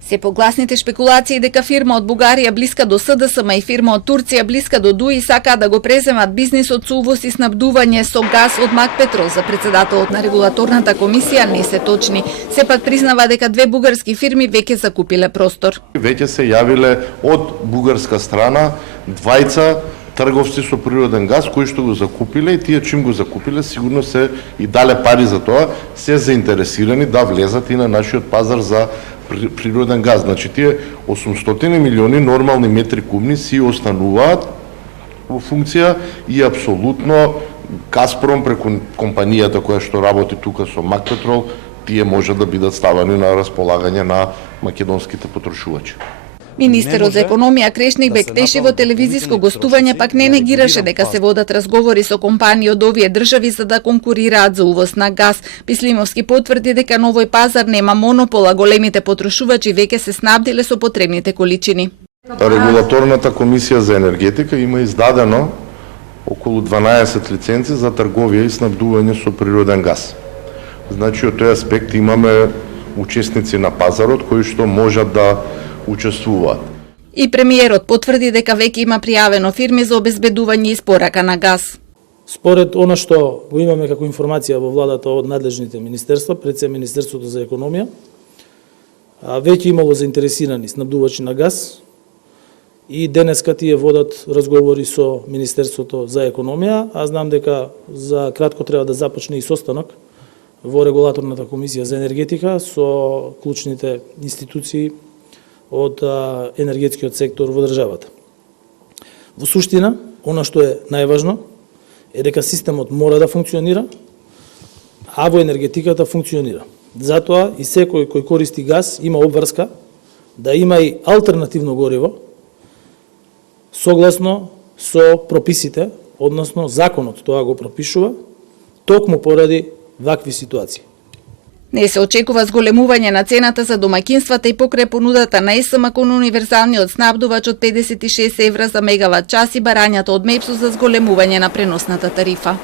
Се погласните шпекулации дека фирма од Бугарија блиска до СДСМ и фирма од Турција блиска до ДУИ сакаат да го преземат бизнисот со увоз и снабдување со газ од Макпетрол за председателот на регулаторната комисија не се точни. Сепак признава дека две бугарски фирми веќе закупиле простор. Веќе се јавиле од бугарска страна двајца трговци со природен газ кои што го закупиле и тие чим го закупиле сигурно се и дале пари за тоа, се заинтересирани да влезат и на нашиот пазар за природен газ. Значи тие 800 милиони нормални метри кубни си остануваат во функција и апсолутно Газпром преку компанијата која што работи тука со Макпетрол, тие може да бидат ставани на располагање на македонските потрошувачи. Министерот за економија Крешник Бектеши во телевизиско гостување пак не негираше дека се водат разговори со компании од овие држави за да конкурираат за увоз на газ. Пислимовски потврди дека на овој пазар нема монопол, а големите потрошувачи веќе се снабдиле со потребните количини. Регулаторната комисија за енергетика има издадено околу 12 лиценци за трговија и снабдување со природен газ. Значи од тој аспект имаме учесници на пазарот кои што можат да учествуваат. И премиерот потврди дека веќе има пријавено фирми за обезбедување и испорака на газ. Според она што го имаме како информација во владата од надлежните министерства, пред се Министерството за економија, веќе имало заинтересирани снабдувачи на газ и денеска тие водат разговори со Министерството за економија, а знам дека за кратко треба да започне и состанок во регулаторната комисија за енергетика со клучните институции од енергетскиот сектор во државата. Во суштина, она што е најважно е дека системот мора да функционира, а во енергетиката функционира. Затоа и секој кој користи газ има обврска да има и алтернативно гориво согласно со прописите, односно законот тоа го пропишува, токму поради вакви ситуации. Не се очекува зголемување на цената за домаќинствата и покрај понудата на ЕСМ кон универзалниот снабдувач од 56 евра за мегават час и барањата од МЕПСУ за зголемување на преносната тарифа.